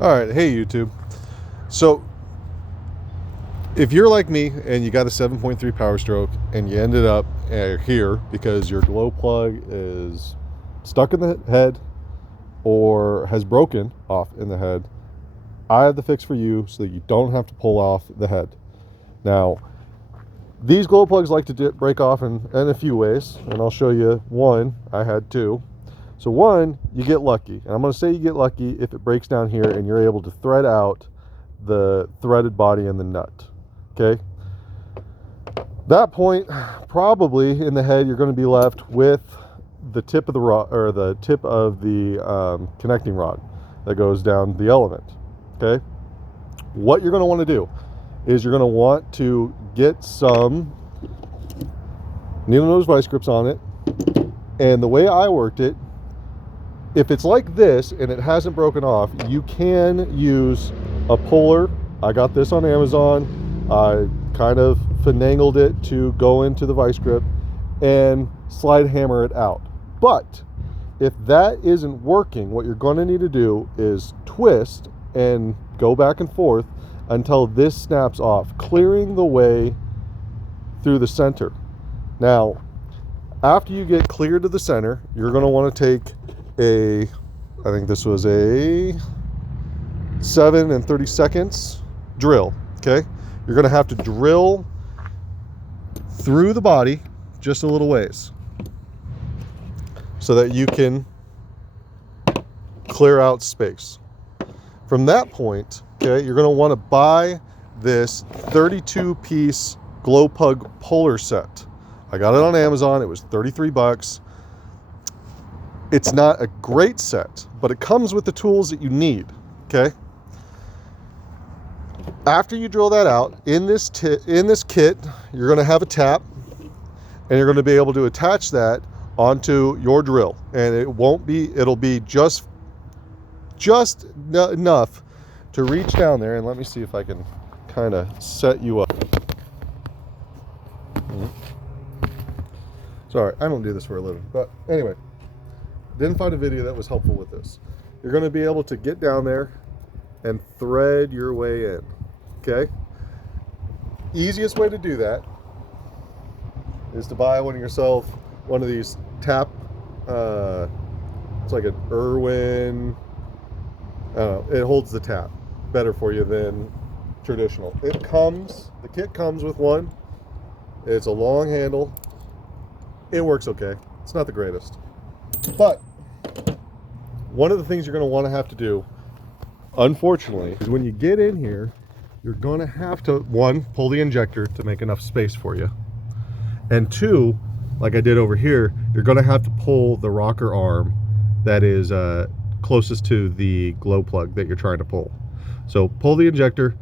All right, hey YouTube. So if you're like me and you got a 7.3 power stroke and you ended up here because your glow plug is stuck in the head or has broken off in the head, I have the fix for you so that you don't have to pull off the head. Now, these glow plugs like to break off in a few ways, and I'll show you one. I had two. So one, you get lucky, and I'm going to say you get lucky if it breaks down here and you're able to thread out the threaded body and the nut. Okay, that point, probably in the head, you're going to be left with the tip of the rod, or the tip of the connecting rod that goes down the element. Okay, what you're going to want to do is you're going to want to get some needle nose vice grips on it. And the way I worked it, if it's like this and it hasn't broken off, you can use a puller. I got this on Amazon. I kind of finagled it to go into the vice grip and slide hammer it out. But if that isn't working, what you're going to need to do is twist and go back and forth until this snaps off, clearing the way through the center. Now, after you get clear to the center, you're going to want to take I think this was a 7 30 drill. Okay, you're going to have to drill through the body just a little ways so that you can clear out space. From that point, okay, you're going to want to buy this 32-piece glow plug puller set. I got it on Amazon. It was 33 bucks. It's not a great set, but it comes with the tools that you need. Okay, after you drill that out, in this kit, you're going to have a tap, and you're going to be able to attach that onto your drill, and it'll be just enough to reach down there. And let me see if I can kind of set you up. Sorry, I don't do this for a living, but anyway, didn't find a video that was helpful with this. You're going to be able to get down there and thread your way in. Okay, easiest way to do that is to buy yourself one of these tap, it's like an Irwin, it holds the tap better for you than traditional. The kit comes with one. It's a long handle. It works okay. It's not the greatest, but one of the things you're going to have to do, unfortunately, is when you get in here, you're going to have to, one, pull the injector to make enough space for you, and two, like I did over here, you're going to have to pull the rocker arm that is closest to the glow plug that you're trying to pull. So pull the injector,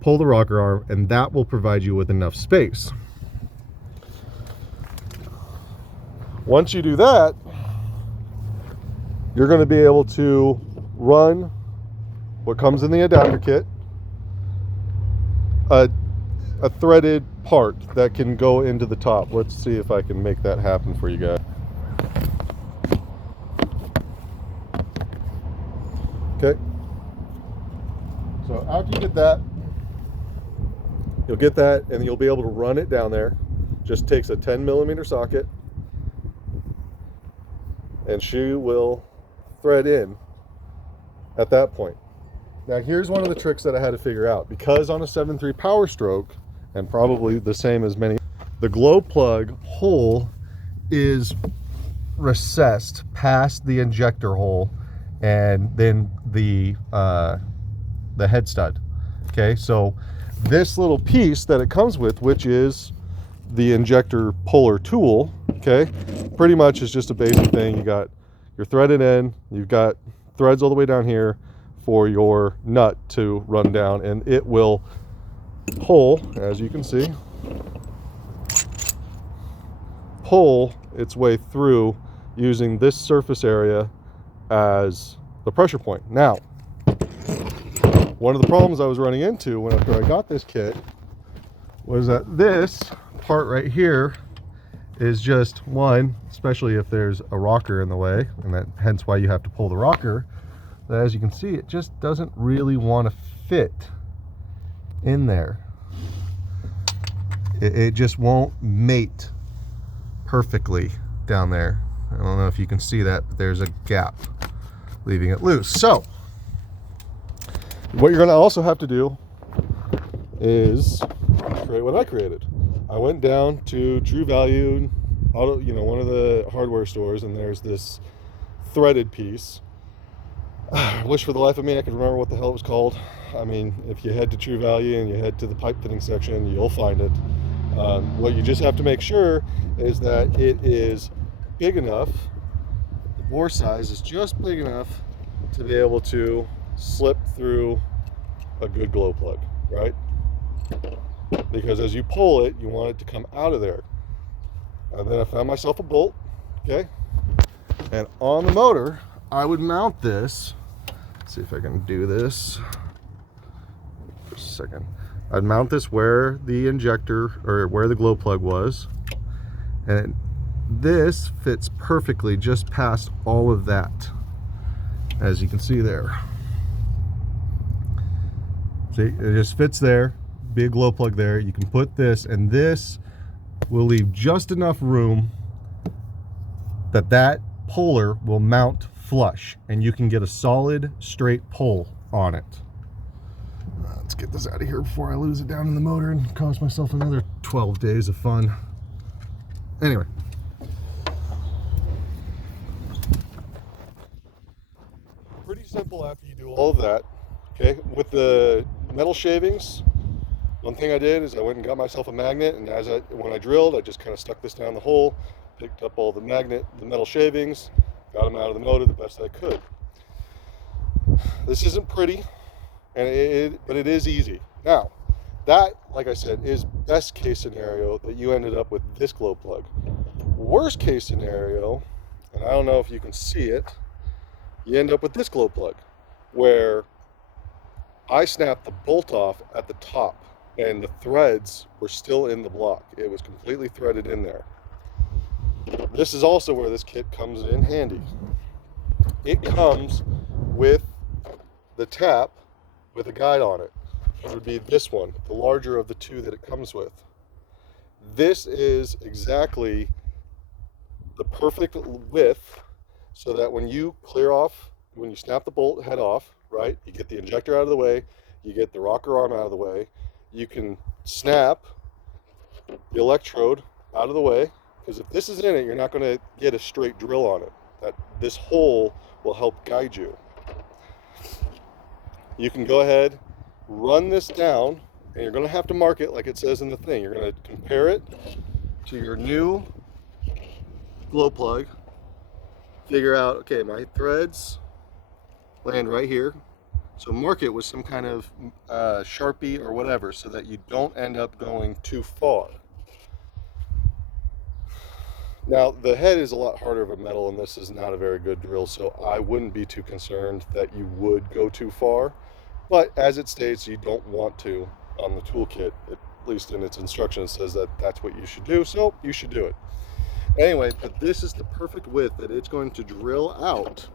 pull the rocker arm, and that will provide you with enough space. Once you do that, you're going to be able to run what comes in the adapter kit, a threaded part that can go into the top. Let's see if I can make that happen for you guys. Okay, so after you get that, you'll get that and you'll be able to run it down there. Just takes a 10mm socket, and she will thread in at that point. Now here's one of the tricks that I had to figure out, because on a 7.3 power stroke, and probably the same as many, the glow plug hole is recessed past the injector hole and then the head stud. Okay, so this little piece that it comes with, which is the injector puller tool, okay, pretty much is just a basic thing. You got your threaded end, you've got threads all the way down here for your nut to run down, and it will pull, as you can see, pull its way through using this surface area as the pressure point. Now, one of the problems I was running into after I got this kit was that this part right here is just one, especially if there's a rocker in the way, and hence why you have to pull the rocker. that, as you can see, it just doesn't really want to fit in there. It just won't mate perfectly down there. I don't know if you can see that, but there's a gap leaving it loose. So what you're going to also have to do is create what I created. I went down to True Value, one of the hardware stores, and there's this threaded piece. I wish for the life of me I could remember what the hell it was called. I mean, if you head to True Value and you head to the pipe fitting section, you'll find it. What you just have to make sure is that it is big enough, the bore size is just big enough to be able to slip through a good glow plug, right? Because as you pull it, you want it to come out of there. And then I found myself a bolt, okay? And on the motor, I would mount this. Let's see if I can do this for a second. I'd mount this where the injector, or where the glow plug was. And this fits perfectly just past all of that, as you can see there. See, it just fits there. Big glow plug there. You can put this, and this will leave just enough room that that puller will mount flush, and you can get a solid straight pull on it. Let's get this out of here before I lose it down in the motor and cause myself another 12 days of fun. Anyway. Pretty simple after you do all of that. Okay, with the metal shavings, one thing I did is I went and got myself a magnet, and when I drilled, I just kind of stuck this down the hole, picked up all the metal shavings, got them out of the motor the best I could. This isn't pretty, but it is easy. Now, that, like I said, is best case scenario that you ended up with this glow plug. Worst case scenario, and I don't know if you can see it, you end up with this glow plug, where I snapped the bolt off at the top, and the threads were still in the block. It was completely threaded in there. This is also where this kit comes in handy. It comes with the tap with a guide on it. It would be this one, the larger of the two that it comes with. This is exactly the perfect width so that when you when you snap the bolt head off, right, you get the injector out of the way, you get the rocker arm out of the way, you can snap the electrode out of the way, because if this is in it, you're not going to get a straight drill on it. This hole will help guide you. You can go ahead, run this down, and you're going to have to mark it like it says in the thing. You're going to compare it to your new glow plug, figure out, okay, my threads land right here. So mark it with some kind of Sharpie or whatever so that you don't end up going too far. Now, the head is a lot harder of a metal, and this is not a very good drill, so I wouldn't be too concerned that you would go too far. But as it states, you don't want to on the toolkit, at least in its instructions, says that that's what you should do, so you should do it. Anyway, but this is the perfect width that it's going to drill out.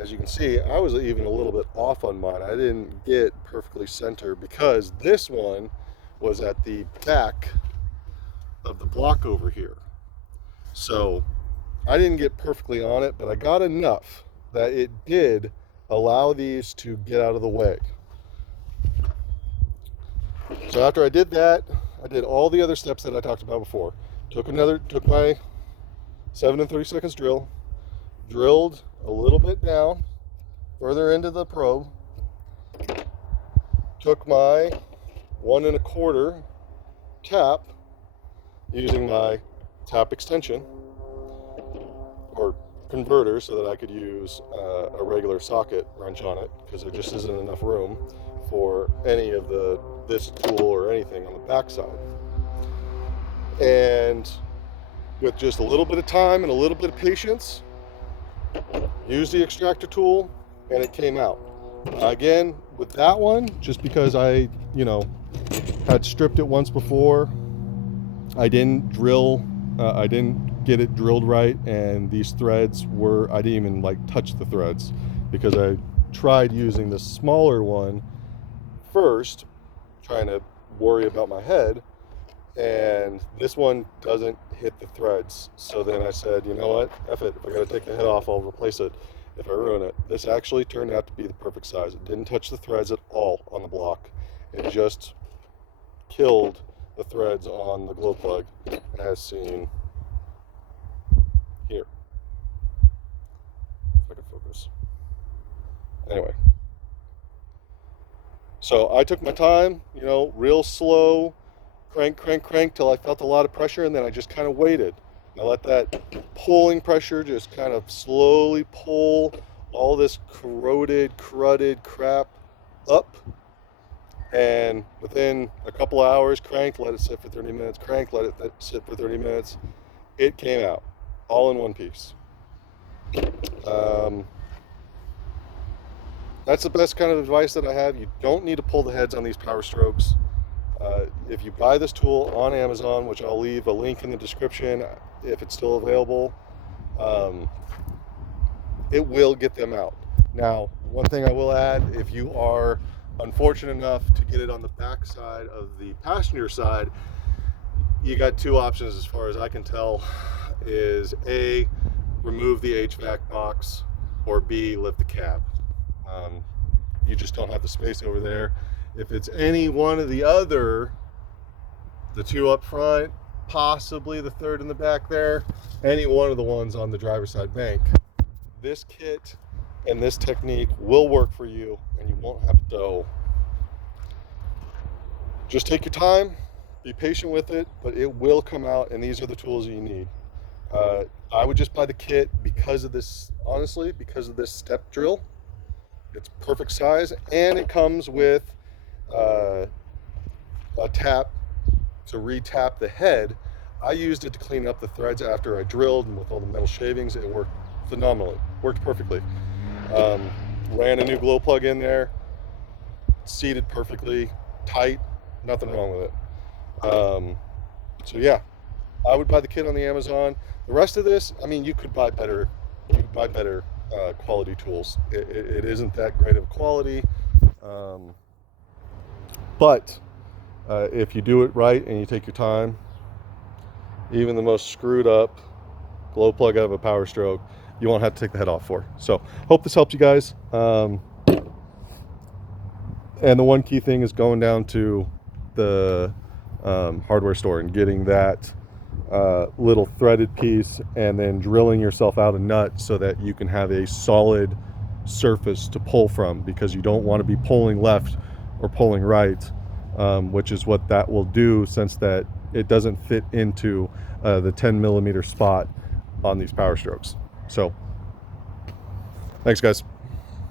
As you can see, I was even a little bit off on mine. I didn't get perfectly center because this one was at the back of the block over here. So I didn't get perfectly on it, but I got enough that it did allow these to get out of the way. So after I did that, I did all the other steps that I talked about before. Took my 7 3/2 drill, drilled a little bit down, further into the probe, took my 1 1/4 tap using my tap extension or converter so that I could use a regular socket wrench on it, because there just isn't enough room for any of this tool or anything on the backside. And with just a little bit of time and a little bit of patience, use the extractor tool, and it came out. Again, with that one, just because I, had stripped it once before, I didn't get it drilled right, and these threads I didn't even touch the threads because I tried using the smaller one first, trying to worry about my head, and this one doesn't hit the threads. So then I said, you know what, F it, if I gotta take the head off, I'll replace it if I ruin it. This actually turned out to be the perfect size. It didn't touch the threads at all on the block. It just killed the threads on the glow plug, as seen here. If I can focus. Anyway, so I took my time, you know, real slow, crank till I felt a lot of pressure, and then I just kind of waited. I let that pulling pressure just kind of slowly pull all this corroded, cruded crap up. And within a couple of hours, cranked, let it sit for 30 minutes, cranked, let it sit for 30 minutes. It came out all in one piece. That's the best kind of advice that I have. You don't need to pull the heads on these Power Strokes. If you buy this tool on Amazon, which I'll leave a link in the description if it's still available, it will get them out. Now, one thing I will add, if you are unfortunate enough to get it on the back side of the passenger side, you got two options as far as I can tell, is A, remove the HVAC box, or B, lift the cab. You just don't have the space over there. If it's any one of the other, the two up front, possibly the third in the back there, any one of the ones on the driver's side bank, this kit and this technique will work for you, and you won't have to go. Just take your time, be patient with it, but it will come out, and these are the tools you need. I would just buy the kit because of this, honestly, because of this step drill. It's perfect size, and it comes with a tap to re-tap the head. I used it to clean up the threads after I drilled, and with all the metal shavings, it worked phenomenally, worked perfectly. Ran a new glow plug in there, seated perfectly, tight, nothing wrong with it. So yeah, I would buy the kit on the Amazon. The rest of this, I mean, you could buy better quality tools. It isn't that great of quality, but if you do it right and you take your time, even the most screwed up glow plug out of a Power Stroke, you won't have to take the head off for. So hope this helps you guys. And the one key thing is going down to the hardware store and getting that little threaded piece, and then drilling yourself out a nut so that you can have a solid surface to pull from, because you don't want to be pulling left or pulling right, which is what that will do, since that it doesn't fit into the 10mm spot on these Power Strokes. So thanks guys.